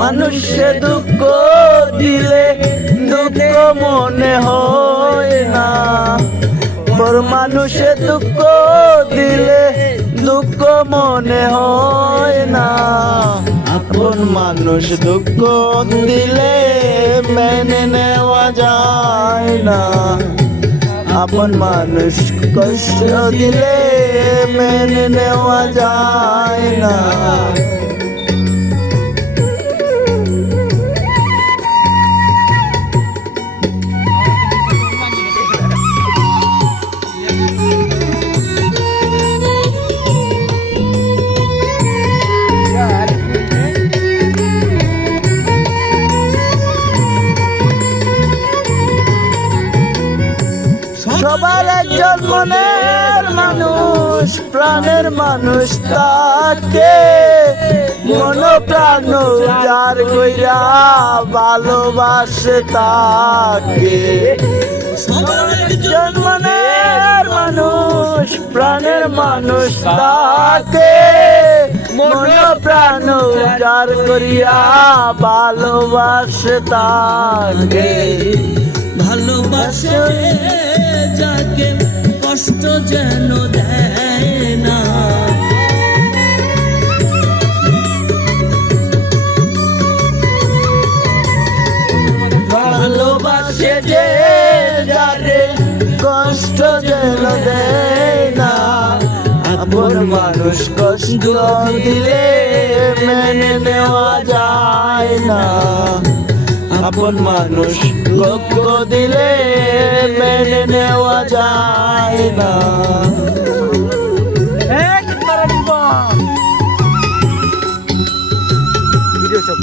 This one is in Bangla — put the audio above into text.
মানুষে দুঃখ দিলে দুঃখ মনে হয় না, পর মানুষে দুঃখ দিলে দুঃখ মনে হয় না। আপন মানুষ দুঃখ দিলে মেনে নেওয়া যায় না, আপন মানুষ কষ্ট দিলে মেনে নেওয়া যায় না। সবার একজন মনের মানুষ, প্রাণের মানুষ তাকে, মন প্রাণ যার কইরা ভালোবাসে তাকে। সবার একজন মনের মানুষ, প্রাণের মানুষ তাকে, মন প্রাণ যার করিয়া ভালোবাসে তাকে। ভালোবাসে যাকে কষ্ট যেন দেয় না, ভালোবাসে যে যাকে কষ্ট যেন দেয় না। আপন মানুষ কষ্ট দিলে মেনে নেওয়া যায় না, আপন মানুষ দুঃখ দিলে মেনে নেওয়া যায় না। ভিডিও সব